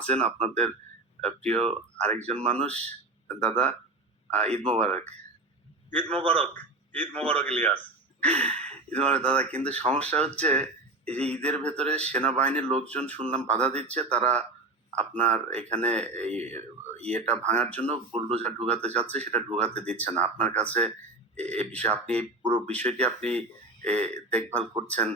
আছেন আপনাদের প্রিয় আরেকজন মানুষ দাদা। ঈদ মোবারক। ঈদ মোবারক। ঈদ মোবারক ইলিয়াস। ঈদ মোবারক দাদা। কিন্তু সমস্যা হচ্ছে এই যে ঈদের ভেতরে সেনাবাহিনীর লোকজন শুনলাম বাধা দিচ্ছে, তারা আপনার এখানে এই ইয়েটা ভাঙার জন্য বুলডোজার ঢুকাতে চাচ্ছে, সেটা ঢুকাতে দিচ্ছে না। আপনার কাছে এই বিষয়ে আপনি এই পুরো বিষয়টি আপনি দেখভাল করছেন,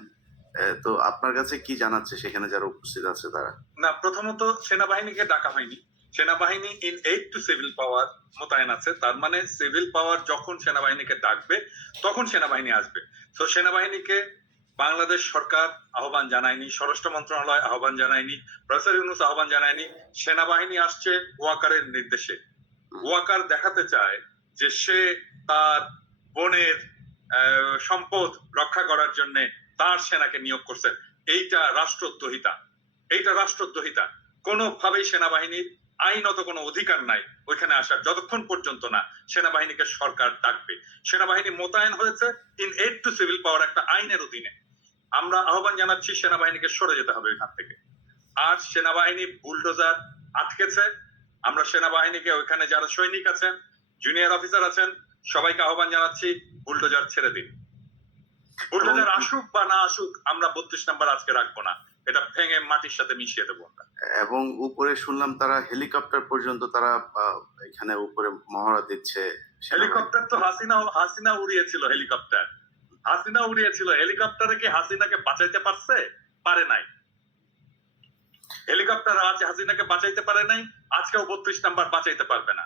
তো আপনার কাছে কি জানাচ্ছে সেখানে যারা উপস্থিত আছে তারা? না, প্রথমত সেনাবাহিনীকে ডাকা হয়নি। সেনাবাহিনী ইন এইড টু সিভিল পাওয়ার মোতায়েন আছে। তার মানে সিভিল পাওয়ার যখন সেনাবাহিনীকে ডাকবে তখন সেনাবাহিনী আসবে। তো সেনাবাহিনীকে বাংলাদেশ সরকার আহ্বান জানায়নি, স্বরাষ্ট্র মন্ত্রণালয় আহ্বান জানায়নি, প্রফেসর ইউনূস আহ্বান জানায়নি। সেনাবাহিনী আসছে ওয়াকারের নির্দেশে। ওয়াকার দেখাতে চায় যে সে তার বোনের সম্পদ রক্ষা করার জন্য তার সেনাকে নিয়োগ করছে। এইটা রাষ্ট্রদ্রোহিতা। এইটা রাষ্ট্রদ্রোহিতা। কোনোভাবেই সেনাবাহিনীর আইনত কোনো অধিকার নাই ওইখানে আসার, যতক্ষণ পর্যন্ত না সেনাবাহিনীকে সরকার ডাকবে। সেনাবাহিনী মোতায়েন হয়েছে ইন এইড টু সিভিল পাওয়ার একটা আইনের অধীনে। আমরা আহ্বান জানাচ্ছি সেনাবাহিনীকে সরে যেতে হবে এখান থেকে। আর সেনাবাহিনী বুলডোজার আটকেছে। আমরা সেনাবাহিনীকে ওইখানে যারা সৈনিক আছেন, জুনিয়র অফিসার আছেন, সবাইকে আহ্বান জানাচ্ছি বুলডোজার ছেড়ে দিন। বুলডোজার আসুক বা না আসুক, আমরা 32 নাম্বার আজকে রাখবো না। এটা ভেঙে মাটির সাথে মিশিয়ে দেবো আমরা। এবং উপরে শুনলাম তারা হেলিকপ্টার পর্যন্ত তারা এখানে উপরে মহড়া দিচ্ছে। হেলিকপ্টার তো হাসিনা উড়িয়েছিল। হাসিনা উড়িয়েছিল হেলিকপ্টারে। কি হাসিনাকে বাঁচাইতে পারছে? পারে নাই। হেলিকপ্টার আজ হাসিনাকে বাঁচাইতে পারে নাই, আজকেও 32 নাম্বার বাঁচাইতে পারবে না।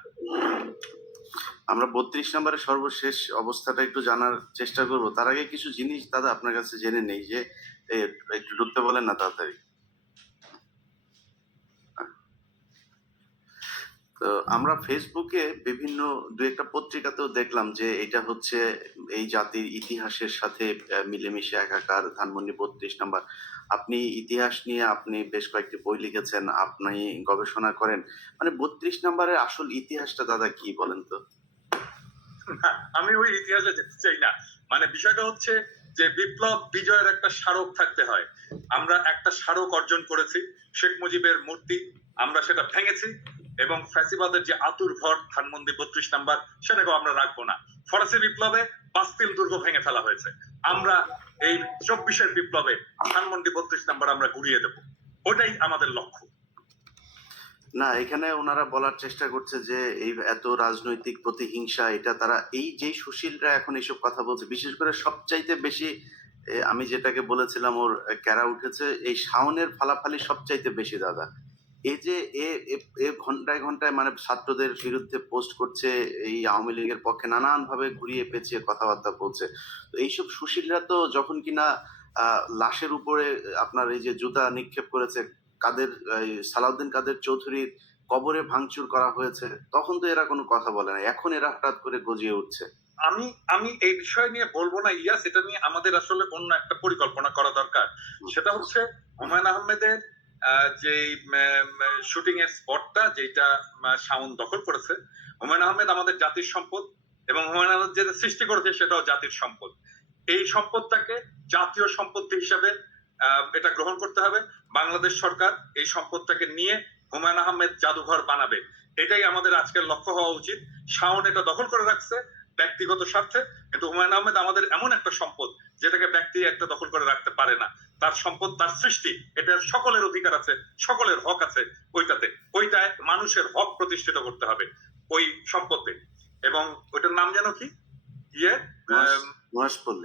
আমরা 32 নম্বরের সর্বশেষ অবস্থাটা একটু জানার চেষ্টা করব। তার আগে কিছু জিনিস দাদা আপনার কাছে জেনে নেই, যে একটু ঢুকতে বলেন না তাড়াতাড়ি। তো আমরা ফেসবুকে বিভিন্ন দু একটা পত্রিকাতেও দেখলাম যে এটা হচ্ছে এই জাতির ইতিহাসের সাথে মিলেমিশে একাকার। ধানমন্ডি 32 নাম্বার। আপনি ইতিহাস নিয়ে আপনি বেশ কয়েকটি বই লিখেছেন, আপনি গবেষণা করেন। মানে 32 নাম্বারের আসল ইতিহাসটা দাদা কি বলেন তো? আমি ওই ইতিহাসে যেতে চাই না। মানে বিষয়টা হচ্ছে যে বিপ্লব বিজয়ের একটা স্মারক থাকতে হয়। আমরা একটা স্মারক অর্জন করেছি, শেখ মুজিবের মূর্তি। আমরা সেটা ভেঙেছি এবং ফ্যাসিবাদের যে আতুর ঘর ধানমন্ডি 32 নাম্বার, সেটাকেও আমরা রাখবো না। ফরাসি বিপ্লবে বাস্তিল দুর্গ ভেঙে ফেলা হয়েছে। আমরা এই 24-এর বিপ্লবে ধানমন্ডি 32 নাম্বার আমরা গুড়িয়ে দেব। ওটাই আমাদের লক্ষ্য। না, এখানে ওনারা বলার চেষ্টা করছে যে এই এত রাজনৈতিক প্রতিহিংসা, এটা তারা এই যে সুশীলরা এখন এইসব কথা বলছে, বিশেষ করে সবচাইতে বেশি আমি যেটাকে বলেছিলাম ওর ক্যারা উঠেছে, এই শাওনের ফালাফালি সবচাইতে বেশি দাদা। এই যে এ ঘন্টায় ঘন্টায় মানে ছাত্রদের বিরুদ্ধে পোস্ট করছে, এই আওয়ামী লীগের পক্ষে নানান ভাবে ঘুরিয়ে পেঁচিয়ে কথাবার্তা বলছে। তো এইসব সুশীলরা তো যখন কিনা লাশের উপরে আপনার এই যে জুতা নিক্ষেপ করেছে, কাদের সালাউদ্দিন কাদের চৌধুরীর কবরে ভাঙচুর করা হয়েছে, তখন তো এরা কোনো কথা বলে না। এখন এরা হঠাৎ করে গজিয়ে উঠছে। আমি আমি এই বিষয় নিয়ে বলবো না ইয়াস। এটা নিয়ে আমাদের আসলে অন্য একটা পরিকল্পনা করা দরকার। সেটা হচ্ছে হুমায়ুন আহমেদের যে শুটিং এর স্পটটা যেটা শাওন দখল করেছে। হুমায়ুন আহমেদ আমাদের জাতির সম্পদ এবং হুমায়ুন আহমেদ যেটা সৃষ্টি করেছে সেটাও জাতির সম্পদ। এই সম্পদটাকে জাতীয় সম্পত্তি হিসাবে এটা গ্রহণ করতে হবে। বাংলাদেশ সরকার এই সম্পদটাকে নিয়ে হুমায়ুন আহমেদ জাদুঘর বানাবে। এটাই আমাদের আজকের লক্ষ্য হওয়া উচিত। শাওন এটা দখল করে রাখছে ব্যক্তিগত স্বার্থে, কিন্তু হুমায়ুন আহমেদ আমাদের এমন একটা সম্পদ যেটাকে ব্যক্তি একটা দখল করে রাখতে পারে না। তার সম্পদ, তার সৃষ্টি, এটার সকলের অধিকার আছে, সকলের হক আছে ওইটাতে। ওইটায় মানুষের হক প্রতিষ্ঠিত করতে হবে ওই সম্পদে। এবং ওইটার নাম যেন কি? নুহাশপল্লী।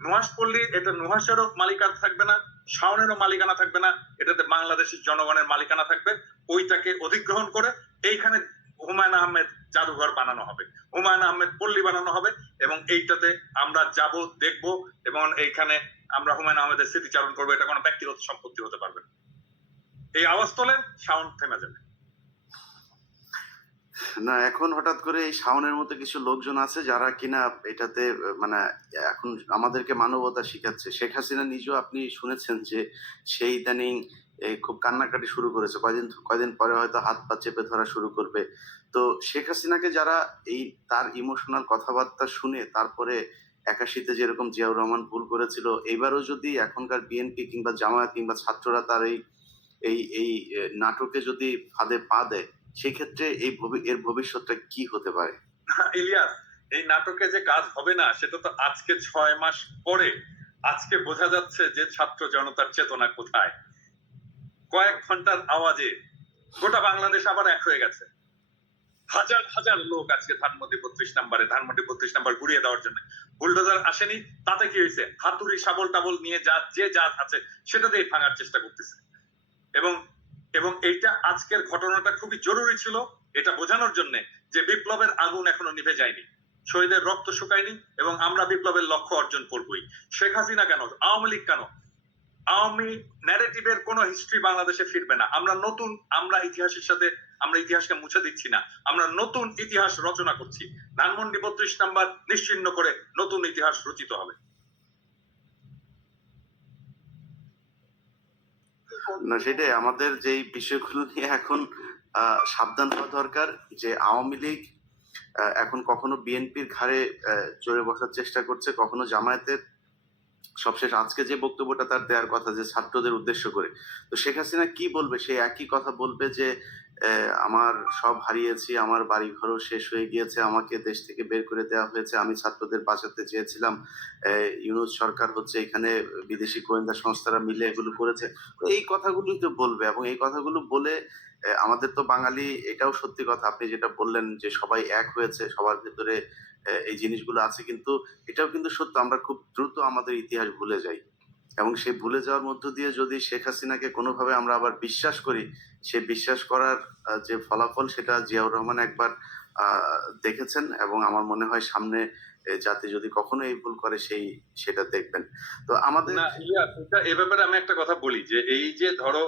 নুহাশপল্লী, এটা নুহাশেরও মালিকানা থাকবে না, শাওনেরও মালিকানা থাকবে না, এটাতে বাংলাদেশের জনগণের মালিকানা থাকবে। ওইটাকে অধিগ্রহণ করে এইখানে হুমায়ুন আহমেদ জাদুঘর বানানো হবে, হুমায়ুন আহমেদ পল্লী বানানো হবে। এবং এইটাতে আমরা যাব, দেখব এবং এইখানে আমরা হুমায়ুন আহমেদের স্মৃতিচারণ করবো। এটা কোনো ব্যক্তিগত সম্পত্তি হতে পারবে না। এই আওয়াজ তোলেন, শাওন থেমে যাবে না। এখন হঠাৎ করে এই শাওনের মতো কিছু লোকজন আছে যারা কিনা এটাতে মানে এখন আমাদেরকে মানবতা শিখাচ্ছে। শেখ হাসিনা নিজেও আপনি শুনেছেন যে সেই ইদানিং খুব কান্নাকাটি শুরু করেছে, কয়দিন পরে হয়তো হাত পা চেপে ধরা শুরু করবে। তো শেখ হাসিনাকে যারা এই তার ইমোশনাল কথাবার্তা শুনে তারপরে 81-তে যেরকম জিয়াউর রহমান ভুল করেছিল, এবারও যদি এখনকার বিএনপি কিংবা জামায়াত কিংবা ছাত্ররা তার এই এই নাটকে যদি ফাঁদে পা দেয়, সেক্ষেত্রে এর ভবিষ্যৎটা কি হতে পারে? ইলিয়াস, এই নাটকে যে কাজ হবে না সেটা তো আজকে 6 মাস পরে আজকে বোঝা যাচ্ছে যে ছাত্র জনতার চেতনা কোথায়। কয়েক ঘন্টার আওয়াজে গোটা বাংলাদেশ আবার এক হয়ে গেছে। হাজার হাজার লোক আজকে ধানমন্ডি 32 নাম্বার ঘুরিয়ে দেওয়ার জন্য। বুলডোজার আসেনি, তাতে কি হয়েছে? হাতুড়ি শাবল টাবল নিয়ে যে জাত আছে সেটা দিয়ে ভাঙার চেষ্টা করতেছে। এবং এবং এইটা আজকের ঘটনাটা খুবই জরুরি ছিল এটা বোঝানোর জন্য যে বিপ্লবের আগুন এখনো নিভে যায়নি, শহীদের রক্ত শুকায়নি, এবং আমরা বিপ্লবের লক্ষ্য অর্জন করবই। শেখ হাসিনা কেন, আওয়ামী লীগ কেন, আওয়ামী ন্যারেটিভের কোনো হিস্ট্রি বাংলাদেশে ফিরবে না। আমরা ইতিহাসের সাথে আমরা ইতিহাসকে মুছে দিচ্ছি না, আমরা নতুন ইতিহাস রচনা করছি। ধানমন্ডি 32 নাম্বার নিশ্চিহ্ন করে নতুন ইতিহাস রচিত হবে। না, সেটাই আমাদের যেই বিষয়গুলো নিয়ে এখন সাবধান হওয়া দরকার, যে আওয়ামী লীগ এখন কখনো বিএনপির ঘাড়ে চড়ে বসার চেষ্টা করছে, কখনো জামায়াতের। সবশেষ আজকে যে বক্তব্যটা তার দেওয়ার কথা যে ছাত্রদের উদ্দেশ্য করে, তো শেখ হাসিনা কি বলবে? সে একই কথা বলবে যে আমার সব হারিয়েছি, আমার বাড়ি ঘরও শেষ হয়ে গিয়েছে, আমাকে দেশ থেকে বের করে দেওয়া হয়েছে, আমি ছাত্রদের বাঁচাতে চেয়েছিলাম, ইউনূস সরকার হচ্ছে এখানে বিদেশি গোয়েন্দা সংস্থারা মিলে এগুলো করেছে। তো এই কথাগুলোই তো বলবে, এবং এই কথাগুলো বলে আমাদের তো বাঙালি, এটাও সত্যি কথা আপনি যেটা বললেন যে সবাই এক হয়েছে, সবার ভেতরে এই জিনিসগুলো আছে, কিন্তু এটাও কিন্তু সত্য আমরা খুব দ্রুত আমাদের ইতিহাস ভুলে যাই, এবং সেই ভুলে যাওয়ার মধ্য দিয়ে যদি শেখ হাসিনাকে কোনোভাবে আমরা আবার বিশ্বাস করি, সে বিশ্বাস করার যে ফলাফল সেটা জিয়াউর রহমান একবার দেখেছেন, এবং আমার মনে হয় সামনে জাতি যদি কখনো এই ভুল করে সেটা দেখবেন। তো আমাদের না ইলিয়াস, এ ব্যাপারে আমি একটা কথা বলি যে এই যে ধরো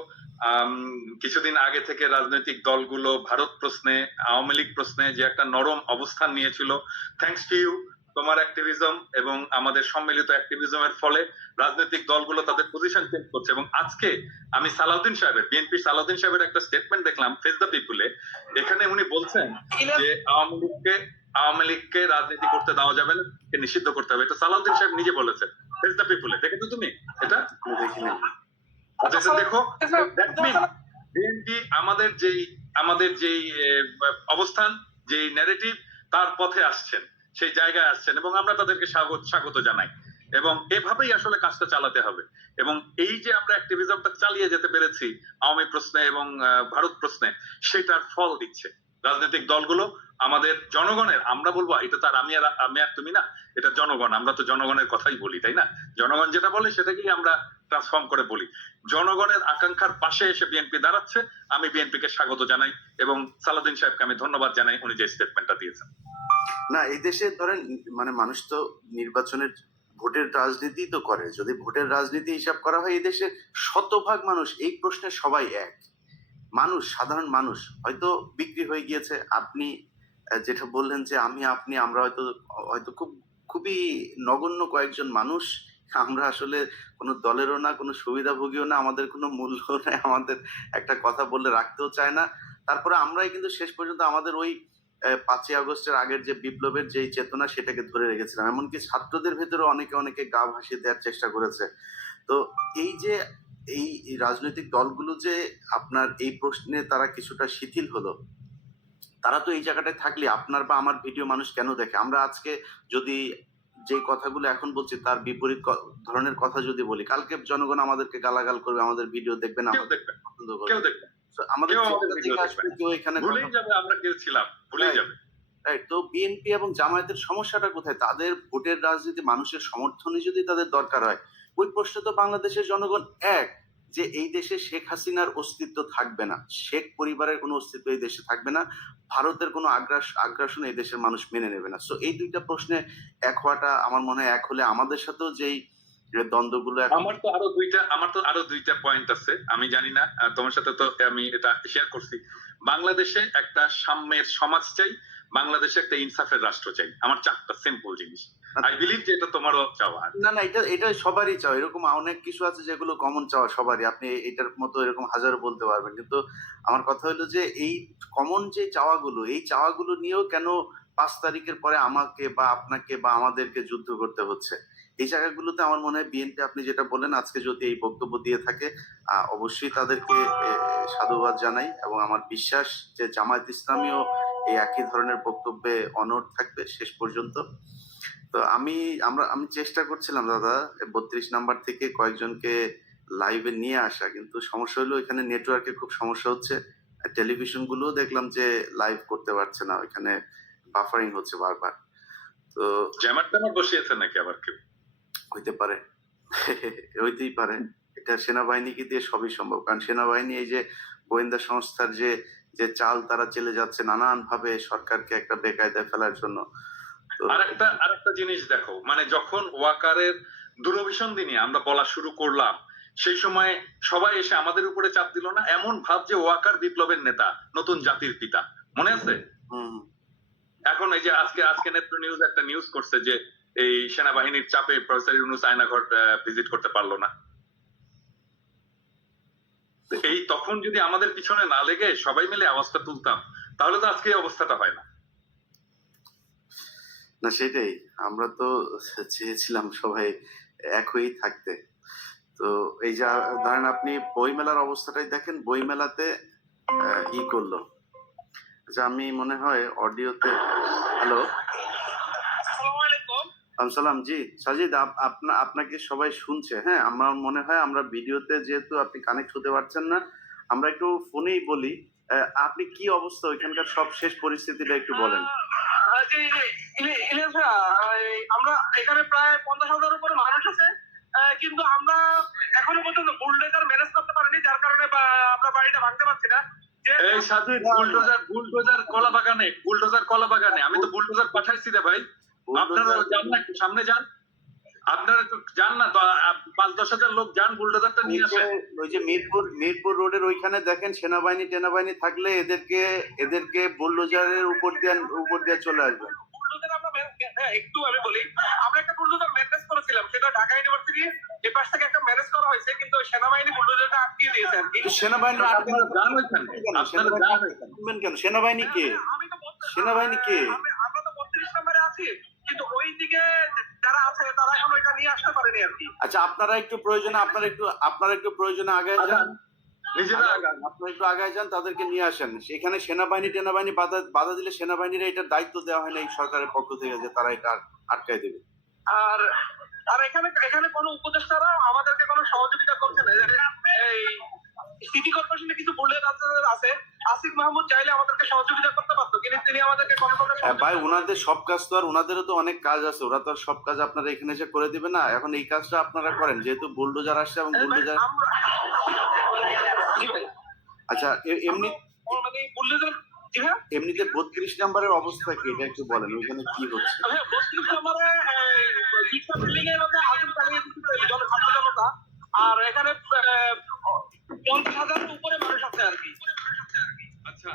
কিছুদিন আগে থেকে রাজনৈতিক দলগুলো ভারত প্রশ্নে, আওয়ামী লীগ প্রশ্নে যে একটা নরম অবস্থান নিয়েছিল, থ্যাঙ্কস টু ইউ, তোমার অ্যাক্টিভিজম এবং আমাদের সম্মিলিত অ্যাক্টিভিজমের ফলে রাজনৈতিক দলগুলো তাদের পজিশন চেঞ্জ করছে। এবং আজকে আমি বিএনপি সালাউদ্দিন সাহেবের একটা স্টেটমেন্ট দেখলাম ফেস দ্য পিপুলে। এখানে উনি বলছেন যে আওয়ামী লীগকে রাজনীতি করতে দেওয়া যাবে না, নিষিদ্ধ করতে হবে। এটা সালাউদ্দিন সাহেব নিজে বলেছেন ফেস দ্য পিপুলে। দেখেছো তুমি এটা? দেখিনি। আচ্ছা দেখো, বিএনপি আমাদের যেই অবস্থান, যেই ন্যারেটিভ, তার পথে আসছেন, সেই জায়গায় আসছেন, এবং আমরা তাদেরকে স্বাগত জানাই। এবং এভাবেই আসলে কাজটা চালাতে হবে। এবং এই যে আমরা অ্যাক্টিভিজমটা চালিয়ে যেতে পেরেছি আওয়ামী প্রশ্নে এবং ভারত প্রশ্নে, সেটার ফল দিচ্ছে রাজনৈতিক দলগুলো। আমাদের জনগণের, আমরা বলবো এটা তো আর আমি আর তুমি না, এটা জনগণ, আমরা তো জনগণের কথাই বলি, তাই না? জনগণ যেটা বলে সেটাকেই আমরা ট্রান্সফর্ম করে বলি। জনগণের আকাঙ্ক্ষার পাশে এসে বিএনপি দাঁড়াচ্ছে, আমি বিএনপিকে স্বাগত জানাই, এবং সালাউদ্দিন সাহেবকে আমি ধন্যবাদ জানাই উনি যে স্টেটমেন্টটা দিয়েছেন। না, এই দেশে ধরেন মানে মানুষ তো নির্বাচনের ভোটের রাজনীতি তো করে, যদি ভোটের রাজনীতি হিসাব করা হয় এই দেশের শতভাগ মানুষ এই প্রশ্নে সবাই এক। মানুষ, সাধারণ মানুষ হয়তো বিক্রি হয়ে গিয়েছে। আপনি যেটা বললেন যে আমরা হয়তো হয়তো খুবই নগণ্য কয়েকজন মানুষ, আমরা আসলে কোনো দলেরও না, কোনো সুবিধাভোগীও না, আমাদের কোনো মূল্য নেই, আমাদের একটা কথা বললে রাখতেও চায় না। তারপরে আমরাই কিন্তু শেষ পর্যন্ত আমাদের ওই 5ই আগস্টের আগের যে বিপ্লবের যে চেতনা সেটাকে ধরে রেখেছিলাম, এমনকি ছাত্রদের ভেতরে অনেকে গা ভাসিয়ে দেওয়ার চেষ্টা করেছে। তো এই যে এই রাজনৈতিক দলগুলো যে আপনার এই প্রশ্নে তারা কিছুটা শিথিল হলো, তারা তো এই জায়গাটায় থাকলে আপনার বা আমার ভিডিও মানুষ কেন দেখে? আমরা আজকে যদি যে কথাগুলো এখন বলছি তার বিপরীত ধরনের কথা যদি বলি, কালকে জনগণ আমাদেরকে গালাগাল করবে, আমাদের ভিডিও দেখবে না, কেউ দেখবে, পছন্দ করবে। কেউ দেখবে, আমাদের কেউ আমাদের ভিডিও দেখবে না। কেউ এখানে ভুলেই যাবে আমরা কেউ ছিলাম, ভুলেই যাবে। রাইট। তো বিএনপি এবং জামায়াতের সমস্যাটা কোথায়? তাদের ভোটের রাজনীতি, মানুষের সমর্থনই যদি তাদের দরকার হয়, ওই প্রশ্ন তো বাংলাদেশের জনগণ এক, যে এই দেশে শেখ হাসিনার অস্তিত্ব থাকবে না, শেখ পরিবারের কোনো অস্তিত্ব এই দেশে থাকবে না, ভারতের কোনো আগ্রাসন এই দেশের মানুষ মেনে নেবে না। সো এই দুইটা প্রশ্নে এক হওয়াটা আমার মনে হয়, এক হলে আমাদের সাথেও যেই দ্বন্দ্বগুলো আমার তো আরো দুইটা পয়েন্ট আছে। আমি জানি না, তোমার সাথে তো আমি এটা শেয়ার করছি। বাংলাদেশে একটা সাম্যের সমাজ চাই, বাংলাদেশে একটা ইনসাফের রাষ্ট্র চাই। আমার 4টা সিম্পল জিনিস। আই বিলিভ যে এটা তোমারও চাওয়া। না, এটা সবারই চাওয়া। এরকম অনেক কিছু আছে যেগুলো কমন চাওয়া সবারই, আপনি এটার মতো এরকম হাজারো বলতে পারবেন, কিন্তু আমার কথা হলো যে এই কমন যে চাওয়াগুলো, এই চাওয়াগুলো নিয়েও কেন 5 তারিখের পরে আমাকে বা আপনাকে বা আমাদেরকে যুদ্ধ করতে হচ্ছে? এই জায়গাগুলোতে আমার মনে হয় বিএনপি, আপনি যেটা বললেন, আজকে যদি এই বক্তব্য দিয়ে থাকে, অবশ্যই তাদেরকে সাধুবাদ জানাই, এবং আমার বিশ্বাস যে জামায়াত ইসলামীও এই একই ধরনের বক্তব্যে অনড় থাকবে শেষ পর্যন্ত। তো আমি চেষ্টা করছিলাম দাদা 32 নাম্বার থেকে কয়েকজনকে লাইভে নিয়ে আসা, কিন্তু সমস্যা হলো এখানে নেটওয়ার্কে খুব সমস্যা হচ্ছে। টেলিভিশন গুলোও দেখলাম যে লাইভ করতে পারছে না, ওইখানে বাফারিং হচ্ছে বারবার। তো জ্যামার ট্যামার বসিয়েছেন নাকি আবার কেউ? হইতে পারে, হইতেই পারে। এটা সেনাবাহিনীকে দিয়ে সবই সম্ভব, কারণ সেনাবাহিনী এই যে গোয়েন্দা সংস্থার যে যে চাল তারা চেলে যাচ্ছে নানান ভাবে সরকারকে একটা বেকায়দায় ফেলার জন্য। তো আরেকটা জিনিস দেখো, মানে যখন ওয়াকারের দূরভিসন্ধি নিয়ে আমরা বলা শুরু করলাম, সেই সময় সবাই এসে আমাদের উপরে চাপ দিল না? এমন ভাব যে ওয়াকার বিপ্লবের নেতা, নতুন জাতির পিতা, মনে আছে? হুম, এখন এই যে আজকে নেত্র নিউজ একটা নিউজ করছে যে এই সেনাবাহিনীর চাপে প্রফেসর ইউনূস আয়নাঘর ভিজিট করতে পারলো না। তো এই তখন যদি আমাদের পিছনে না লেগে সবাই মিলে আওয়াজটা তুলতাম, তাহলে তো আজকে এই অবস্থাটা হয় না। না সেটাই, আমরা তো চেয়েছিলাম সবাই এক হয়েই থাকতে। তো এই যে ধরেন আপনি বইমেলার অবস্থাটাই দেখেন, বইমেলাতে ই করলো যে আমি মনে হয় অডিওতে, হ্যালো, সালাম, জি সাজিদ, আপনাকে সবাই শুনছে। হ্যাঁ, আমার মনে হয় আমরা ভিডিওতে যেহেতু আপনি কানেক্ট হতে পারছেন না, আমরা একটু ফোনেই বলি। আপনি কি অবস্থা ওইখানকার সব শেষ পরিস্থিতিটা একটু বলেন। জি, ইলিয়াস ভাইয়া, আমরা এখানে প্রায় 50,000 উপরে মানুষ আছে, কিন্তু আমরা এখনো পর্যন্ত বুলডোজার ম্যানেজ করতে পারিনি, যার কারণে আমরা বাড়িটা ভাঙতে পারছি না। এই সাজিদ, বুলডোজার কলা বাগানে আমি তো বুলডোজার পাঠাইছি রে ভাই। আপনারা যান না, একটু সামনে যান। আপনারা একটু যান না, 5-10 হাজার লোক যান, বুলডোজারটা নিয়ে আসেন। ওই যে মিরপুর রোডের ওইখানে দেখেন সেনাবাহিনী থাকলে এদেরকে বুলডোজারের উপর দিয়ে চলে আসবেন। বুলডোজার একটু আমি বলি, আমরা একটা বুলডোজার ম্যানেজ করেছিলাম, সেটা ঢাকা ইউনিভার্সিটি এই পাশ থেকে একটা ম্যানেজ করা হয়েছে, কিন্তু সেনাবাহিনী বুলডোজারটা আটকিয়ে দিয়েছে আর কি। সেনাবাহিনী আপনারা যান ওইখানে, আপনারা যান ওইখানে। কেন? সেনাবাহিনী কে? আমি তো সেনাবাহিনী কে? আমরা তো 32 নম্বরে আছি, কিন্তু ওই দিকে যারা আছে তারা এখন ওইটা নিয়ে আসতে পারেনি আর কি। আচ্ছা, আপনারা একটু প্রয়োজনে আগে যান, নিজেরা আগান। আপনারা একটু আগায় যান, তাদেরকে নিয়ে আসেন। সেখানে সেনাবাহিনী বাধা দিলে সেনাবাহিনীর এটার দায়িত্ব দেওয়া হয় না এই সরকারের পক্ষ থেকে যে তারা এটা আটকায় দেবে। আর আর এখানে কোনো উপদেষ্টারা আমাদেরকে কোনো সহযোগিতা করছে না। এই সিটি কর্পোরেশনে কিছু বুলডোজার আছে, আসিফ মাহমুদ চাইলে আমাদেরকে সহযোগিতা করতে পারতো, কিন্তু তিনি আমাদেরকে কোনো প্রকার ভাই, ওনাদের সব কাজ তো আর, ওনাদেরও তো অনেক কাজ আছে, ওরা তো আর সব কাজ আপনারা এখানে এসে করে দিবে না। এখন এই কাজটা আপনারা করেন, যেহেতু বুলডোজার আসছে এবং বুলডোজার। আচ্ছা, এমনি মানে বুলডোজার এমনিতে 32 নাম্বারের অবস্থা কি, এটা একটু বলেন, ওইখানে কি হচ্ছে? 32 নম্বরে দুইটা বিল্ডিং এর মধ্যে আগুন চালিয়ে দিচ্ছে ছাত্র জনতা, আর এখানে 50,000 উপরে মানুষ আছে আর কি। আচ্ছা,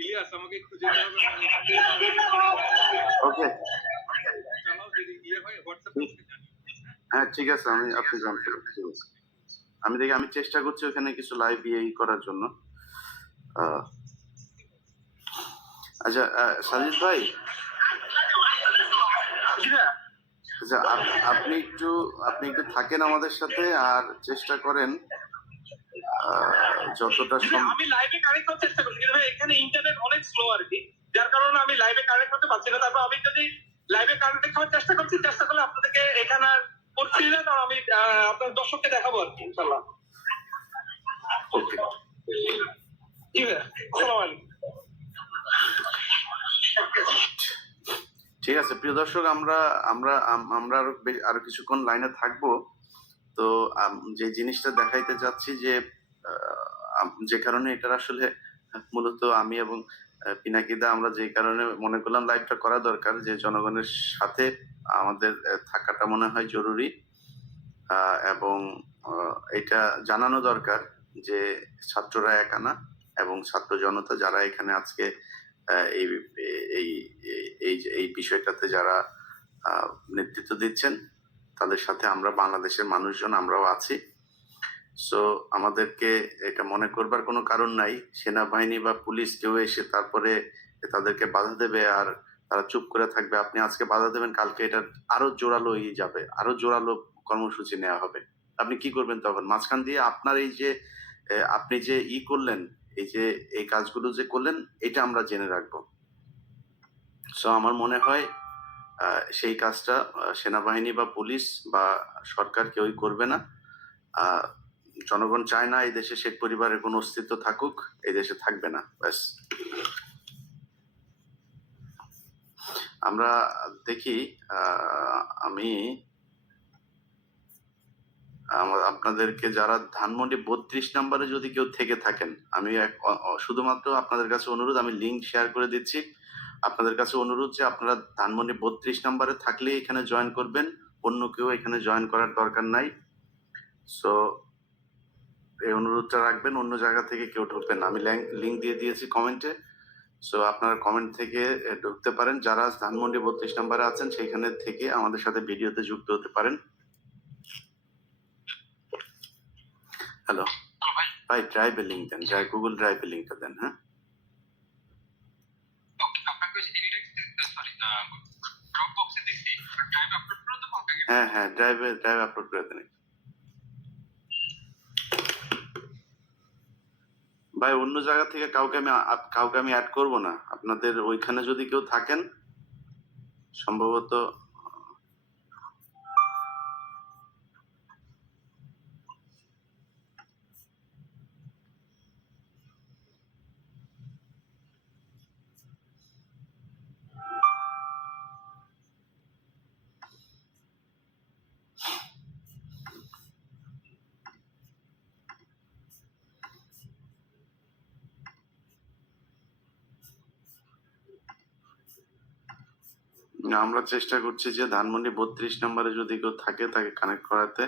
ইলিয়াস, আমাকে একটু যেতে হবে। ওকে, চালাও, যদি ইয়ে হয় হোয়াটসঅ্যাপে জানিও। হ্যাঁ ঠিক আছে, আপনি জানতে পারেন, ঠিক আছে। আমি চেষ্টা করছি ওখানে কিছু লাইভ করার জন্য। আচ্ছা, সাজিদ ভাই, আচ্ছা আপনি একটু থাকেন আমাদের সাথে, আর চেষ্টা করেন যতটা আমি লাইভে কানেক্ট হতে চেষ্টা করছি, কিন্তু এখানে ইন্টারনেট অনেক স্লো আর কি, যার কারণে আমি লাইভে কানেক্ট হতে পারছি না। তারপর আমি যদি লাইভে কানেক্ট হওয়ার চেষ্টা করলে আপনাদেরকে এখানে করছি না, কারণ আমি আপনার দর্শককে দেখাবো আর কি, ইনশাল্লাহ। ওকে, জি ভাইয়া, আসসালামু আলাইকুম। ঠিক আছে প্রিয় দর্শক, আমরা আরো কিছুক্ষণ লাইনে থাকবো। তো যে জিনিসটা দেখাইতে চাচ্ছি যে যে কারণে এটার আসলে মূলত আমি এবং পিনাকিদা আমরা যে কারণে মনে করলাম লাইভটা করা দরকার, যে জনগণের সাথে আমাদের থাকাটা মনে হয় জরুরি, এবং এটা জানানো দরকার যে ছাত্ররা একা না, এবং ছাত্র জনতা যারা এখানে আজকে এই এই এই এই বিষয়টাতে যারা নেতৃত্ব দিচ্ছেন, তাদের সাথে আমরা বাংলাদেশের মানুষজন আমরাও আছি। সো আমাদেরকে এটা মনে করবার কোনো কারণ নাই সেনাবাহিনী বা পুলিশ কেউ এসে তারপরে তাদেরকে বাধা দেবে আর তারা চুপ করে থাকবে, আপনি আজকে বাধা দেবেন, কালকে এটা আরো জোরালো যাবে, আরো জোরালো কর্মসূচি নেওয়া হবে। আপনি কি করবেন তখন? মাঝখান দিয়ে আপনার এই যে আপনি যে করলেন, এই যে এই কাজগুলো যে করলেন, এটা আমরা জেনে রাখবো। সো আমার মনে হয় সেই কাজটা সেনাবাহিনী বা পুলিশ বা সরকার কেউই করবে না। জনগণ চায় না এই দেশে শেখ পরিবারের কোনো অস্তিত্ব থাকুক, এই দেশে থাকবে না, ব্যাস। আমরা দেখি, আমি আপনাদেরকে যারা ধানমন্ডি 32 নম্বরে যদি কেউ থেকে থাকেন, আমি শুধুমাত্র আপনাদের কাছে অনুরোধ, আমি লিংক শেয়ার করে দিচ্ছি। আপনাদের কাছে অনুরোধ যে আপনারা ধানমন্ডি 32 নম্বরে থাকলে এখানে জয়েন করবেন, অন্য কেউ এখানে জয়েন করার দরকার নাই। সো এই অনুরোধটা রাখবেন, অন্য জায়গা থেকে কেউ ঢুকবেন না। আমি লিংক দিয়ে দিয়েছি কমেন্টে, সো আপনারা কমেন্ট থেকে ঢুকতে পারেন। যারা ধানমন্ডি 32 নম্বরে আছেন সেইখানে থেকে আমাদের সাথে ভিডিওতে যুক্ত হতে পারেন। হ্যালো ভাই, ড্রাইভে লিঙ্ক দেন, গুগল ড্রাইভে লিঙ্কটা দেন। হ্যাঁ হ্যাঁ হ্যাঁ, ড্রাইভে আপলোড করে দেন ভাই। অন্য জায়গা থেকে কাউকে আমি অ্যাড করব না। আপনাদের ওইখানে যদি কেউ থাকেন, সম্ভবত আমরা চেষ্টা করছি যে ধানমন্ডি 32 নম্বরে যদি কেউ থাকে তাকে কানেক্ট করাতে।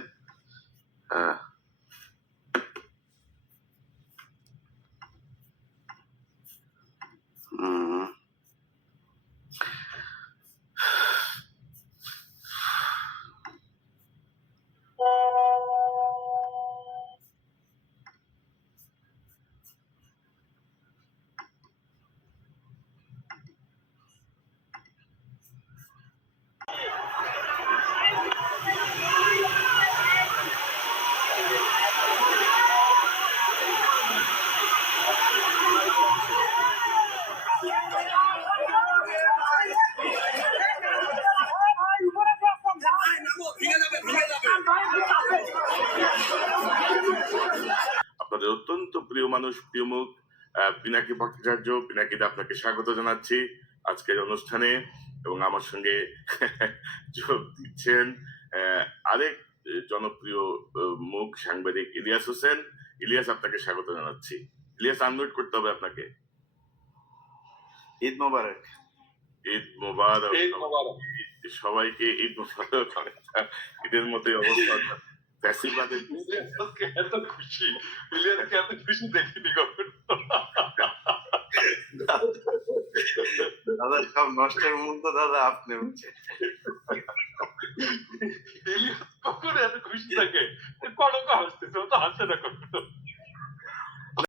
আপনাদের অত্যন্ত প্রিয় মানুষ, প্রিয় মুখ পিনাকি ভট্টাচার্য। পিনাকিদা, আপনাকে স্বাগত জানাচ্ছি আজকের অনুষ্ঠানে, এবং আমার সঙ্গে যোগ দিচ্ছেন আরেক জনপ্রিয় মুখ, সাংবাদিক ইলিয়াস হোসেন। ইলিয়াস, আপনাকে স্বাগত জানাচ্ছি। ইলিয়াস, আনমিউট করতে হবে আপনাকে। ঈদ মোবারক। ঈদ মোবারক সবাইকে, ঈদ মোবারক। ঈদের মতোই অবস্থা। ফ্যাসিবাদের এত খুশি, ইলিয়াসকে এত খুশি দেখিনি কখনো। দাদা, সব নষ্টের মূল তো দাদা আপনি হচ্ছে। ইলিয়াস কখনো এত খুশি থাকে? কনক হাসতেছে, ও তো হাসে না কখনো।